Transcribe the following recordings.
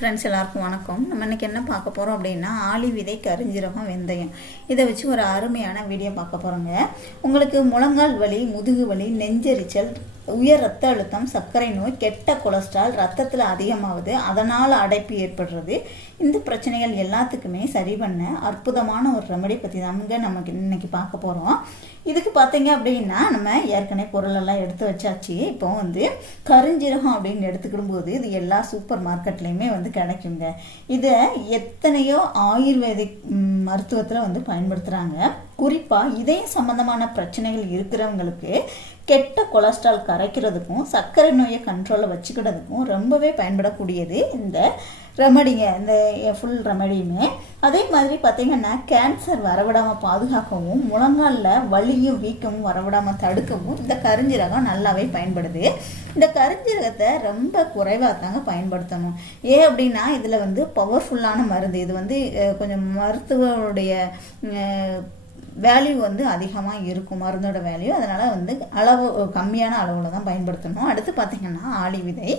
Friends எல்லாருக்கும் வணக்கம். நம்ம இன்னைக்கு என்ன பார்க்க போகிறோம் அப்படின்னா ஆளி விதை கரிஞ்சீரகம் வெந்தயம். இதை வச்சு ஒரு அருமையான வீடியோ பார்க்க போகிறோங்க உங்களுக்கு முழங்கால் வலி முதுகு வலி நெஞ்சரிச்சல் உயர் ரத்த அழுத்தம் சர்க்கரை நோய் கெட்ட கொலஸ்ட்ரால் ரத்தத்தில் அதிகமாகுது அதனால் அடைப்பு ஏற்படுறது. இந்த பிரச்சனைகள் எல்லாத்துக்குமே சரி பண்ண அற்புதமான ஒரு ரெமடி பற்றி தாங்க நமக்கு இன்னைக்கு பார்க்க போகிறோம் இதுக்கு பார்த்தீங்க அப்படின்னா நம்ம ஏற்கனவே பொருளெல்லாம் எடுத்து வச்சாச்சு. இப்போ வந்து கருஞ்சீரகம் அப்படின்னு எடுத்துக்கிடும் போது இது எல்லா சூப்பர் மார்க்கெட்லேயுமே வந்து கிடைக்குங்க. இதை எத்தனையோ ஆயுர்வேதிக் மருத்துவத்தில் வந்து பயன்படுத்துகிறாங்க குறிப்பாக இதய சம்பந்தமான பிரச்சனைகள் இருக்கிறவங்களுக்கு கெட்ட கொலஸ்ட்ரால் கரைக்கிறதுக்கும் சர்க்கரை நோயை கண்ட்ரோலில் வச்சுக்கிறதுக்கும் ரொம்பவே பயன்படக்கூடியது இந்த ரெமடிங்க இந்த ஃபுல் ரெமடியுமே அதே மாதிரி பார்த்திங்கன்னா கேன்சர் வரவிடாமல் பாதுகாக்கவும் முழங்காலில் வலியும் வீக்கமும் வரவிடாமல் தடுக்கவும் இந்த கருஞ்சீரகம் நல்லாவே பயன்படுது. இந்த கருஞ்சீரகத்தை ரொம்ப குறைவாக தாங்க பயன்படுத்தணும். ஏன் அப்படின்னா இதில் வந்து பவர்ஃபுல்லான மருந்து. இது வந்து கொஞ்சம் மருத்துவருடைய வேல்யூ வந்து அதிகமாக இருக்கும் மருந்தோட வேல்யூ அதனால் வந்து அளவு கம்மியான அளவில் தான் பயன்படுத்தணும். அடுத்து பார்த்திங்கன்னா ஆளி விதை.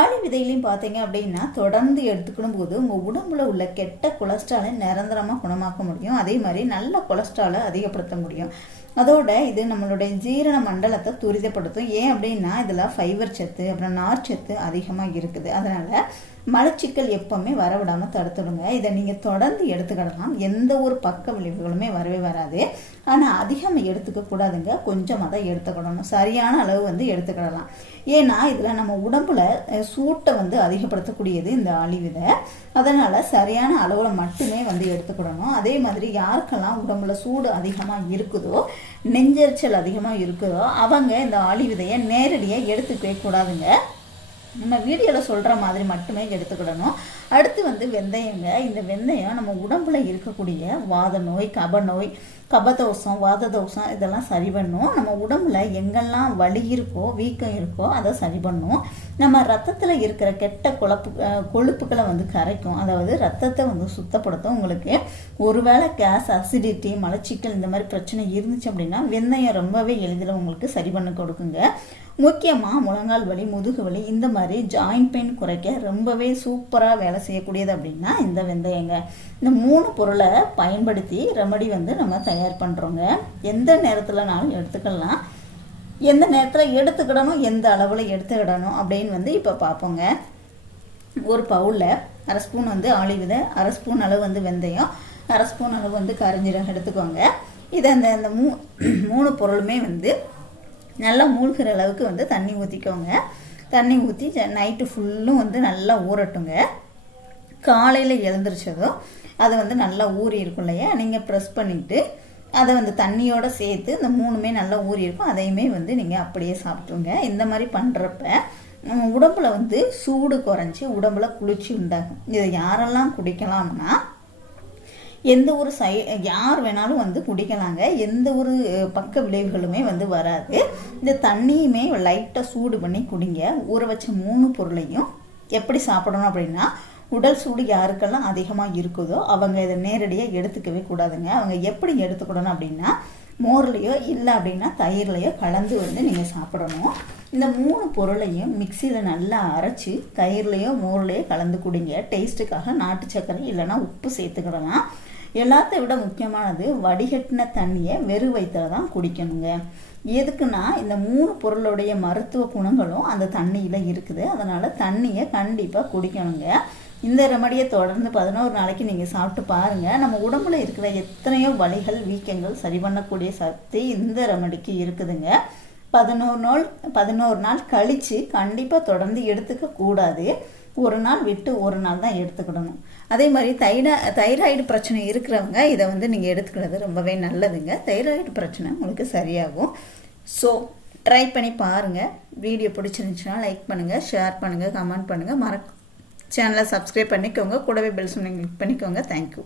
ஆளி விதையிலையும் பார்த்தீங்க அப்படின்னா தொடர்ந்து எடுத்துக்கணும் போது உங்கள் உடம்புல உள்ள கெட்ட கொலஸ்ட்ராலை நிரந்தரமாக குணமாக்க முடியும். அதே மாதிரி நல்ல கொலஸ்ட்ராலை அதிகப்படுத்த முடியும். அதோட இது நம்மளுடைய ஜீரண மண்டலத்தை துரிதப்படுத்தும். ஏன் அப்படின்னா இதில் ஃபைபர் சத்து அப்புறம் நார் சத்து அதிகமாக இருக்குது. அதனால் மலச்சிக்கல் எப்போவுமே வரவிடாமல் தடுத்துடுங்க. இதை நீங்கள் தொடர்ந்து எடுத்துக்கிடலாம். எந்த ஒரு பக்க விளைவுகளுமே வரவே வராது. ஆனால் அதிகமாக எடுத்துக்கக்கூடாதுங்க கொஞ்சமாக தான் எடுத்துக்கிடணும். சரியான அளவு வந்து எடுத்துக்கிடலாம். ஏன்னா இதில் நம்ம உடம்புல சூட்டை வந்து அதிகப்படுத்தக்கூடியது இந்த ஆலிவிதை அதனால் சரியான அளவில் மட்டுமே வந்து எடுத்துக்கிடணும். அதே மாதிரி யாருக்கெல்லாம் உடம்புல சூடு அதிகமாக இருக்குதோ நெஞ்சரிச்சல் அதிகமாக இருக்குதோ அவங்க இந்த ஆளி விதையை நேரடியாக எடுத்துக்கவே கூடாதுங்க. நம்ம வீடியோவில் சொல்கிற மாதிரி மட்டுமே எடுத்துக்கிடணும். அடுத்து வந்து வெந்தயங்க. இந்த வெந்தயம் நம்ம உடம்புல இருக்கக்கூடிய வாத நோய் கப நோய் கபதோஷம் வாத தோஷம் இதெல்லாம் சரி பண்ணும். நம்ம உடம்புல எங்கெல்லாம் வலி இருக்கோ வீக்கம் இருக்கோ அதை சரி பண்ணும். நம்ம ரத்தத்தில் இருக்கிற கெட்ட குழப்பு கொழுப்புகளை வந்து கரைக்கும். அதாவது ரத்தத்தை வந்து சுத்தப்படுத்தும். உங்களுக்கு ஒருவேளை கேஸ் அசிடிட்டி மலச்சிக்கல் இந்த மாதிரி பிரச்சனை இருந்துச்சு அப்படின்னா வெந்தயம் ரொம்பவே எளிதில் உங்களுக்கு சரி பண்ண கொடுக்குங்க. முக்கியமாக முழங்கால் வலி முதுகு வலி இந்த மாதிரி ஜாயிண்ட் பெயின் குறைக்க ரொம்பவே சூப்பராக வேலை செய்யக்கூடியது அப்படின்னா இந்த வெந்தயங்க. இந்த மூணு பொருளை பயன்படுத்தி ரெமடி வந்து நம்ம தயார் பண்ணுறோங்க எந்த நேரத்தில்னாலும் எடுத்துக்கலாம். எந்த நேரத்தில் எடுத்துக்கிடணும் எந்த அளவில் எடுத்துக்கிடணும் அப்படின்னு வந்து இப்போ பார்ப்போங்க. ஒரு பவுலில் அரை ஸ்பூன் வந்து ஆலிவிதை அரை ஸ்பூன் அளவு வந்து வெந்தயம் அரை ஸ்பூன் அளவு வந்து கரிஞ்சீரகம் எடுத்துக்கோங்க. இதை அந்த அந்த மூ மூணு பொருளுமே வந்து நல்லா மூழ்கிற அளவுக்கு வந்து தண்ணி ஊற்றிக்கோங்க தண்ணி ஊற்றி நைட்டு ஃபுல்லும் வந்து நல்லா ஊறட்டுங்க. காலையில் எழுந்திரிச்சதும் அது வந்து நல்லா ஊறி இருக்கும் இல்லையா? நீங்கள் ப்ரெஸ் பண்ணிவிட்டு அதை வந்து தண்ணியோடு சேர்த்து இந்த மூணுமே நல்லா ஊறி இருக்கும். அதையுமே வந்து நீங்கள் அப்படியே சாப்பிட்ருங்க இந்த மாதிரி பண்ணுறப்ப உடம்புல வந்து சூடு குறைஞ்சி உடம்புல குளிர்ச்சி உண்டாகும். இதை யாரெல்லாம் குடிக்கலாம்னா எந்த ஒரு சை யார் வேணாலும் வந்து குடிக்கலாங்க. எந்த ஒரு பக்க விளைவுகளுமே வந்து வராது. இந்த தண்ணியுமே லைட்டாக சூடு பண்ணி குடிங்க. ஊற வச்ச மூணு பொருளையும் எப்படி சாப்பிடணும் அப்படின்னா உடல் சூடு யாருக்கெல்லாம் அதிகமாக இருக்குதோ அவங்க இதை நேரடியாக எடுத்துக்கவே கூடாதுங்க. அவங்க எப்படி எடுத்துக்கணும் அப்படின்னா மோர்லேயோ இல்லை அப்படின்னா தயிர்லையோ கலந்து வந்து நீங்கள் சாப்பிடணும். இந்த மூணு பொருளையும் மிக்சியில் நல்லா அரைச்சி தயிர்லையோ மோர்லேயோ கலந்து குடிங்க. டேஸ்ட்டுக்காக நாட்டு சர்க்கரை இல்லைன்னா உப்பு சேர்த்துக்கிடலாம். எல்லாத்த விட முக்கியமானது வடிகட்டின தண்ணியை வெறு வயிற்றில் தான் குடிக்கணுங்க. எதுக்குன்னா இந்த மூணு பொருளுடைய மருத்துவ குணங்களும் அந்த தண்ணியில் இருக்குது. அதனால் தண்ணியை கண்டிப்பாக குடிக்கணுங்க. இந்த ரெமடியை தொடர்ந்து பதினோரு நாளைக்கு நீங்கள் சாப்பிட்டு பாருங்கள் நம்ம உடம்புல இருக்கிற எத்தனையோ வலிகள் வீக்கங்கள் சரி பண்ணக்கூடிய சக்தி இந்த ரெமடிக்கு இருக்குதுங்க. பதினோரு நாள் பதினோரு நாள் கழித்து கண்டிப்பாக தொடர்ந்து எடுத்துக்க கூடாது. ஒரு நாள் விட்டு ஒரு நாள் தான் எடுத்துக்கிடணும். அதே மாதிரி தைரா தைராய்டு பிரச்சனை இருக்கிறவங்க இதை வந்து நீங்கள் எடுத்துக்கிறது ரொம்பவே நல்லதுங்க. தைராய்டு பிரச்சனை உங்களுக்கு சரியாகும். ஸோ ட்ரை பண்ணி பாருங்கள் வீடியோ பிடிச்சிருந்துச்சுன்னா லைக் பண்ணுங்கள் ஷேர் பண்ணுங்கள் கமெண்ட் பண்ணுங்கள் மறக்க சேனலை சப்ஸ்கிரைப் பண்ணிக்கோங்க. கூடவே பெல் சொன்னீங்க கிளிக் பண்ணிக்கோங்க. தேங்க்யூ